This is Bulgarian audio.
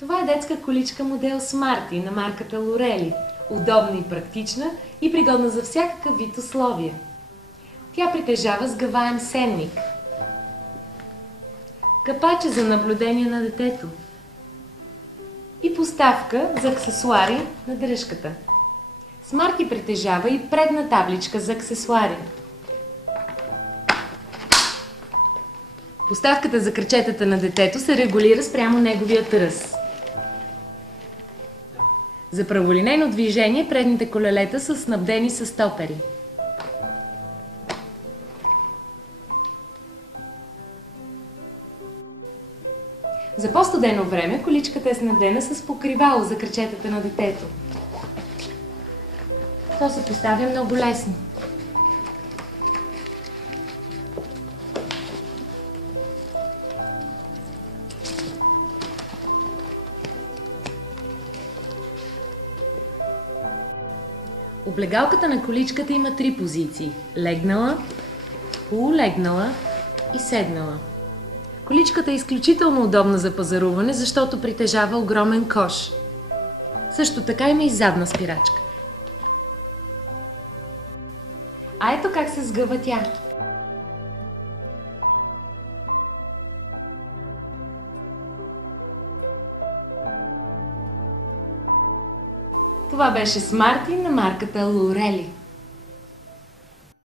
Това е детска количка модел Smarty на марката Lorelli. Удобна и практична и пригодна за всякакъв вид условия. Тя притежава сгъваем сенник, капаче за наблюдение на детето и поставка за аксесуари на дръжката. Smarty притежава и предна табличка за аксесуари. Поставката за крачетата на детето се регулира спрямо неговият ръст. За праволинейно движение предните колелета са снабдени с стопери. За по-студено време количката е снабдена с покривало за крачетата на детето. То се поставя много лесно. Облегалката на количката има 3 позиции – легнала, полулегнала и седнала. Количката е изключително удобна за пазаруване, защото притежава огромен кош. Също така има и задна спирачка. А ето как се сгъва тя. Това беше Smarty на марката Lorelli.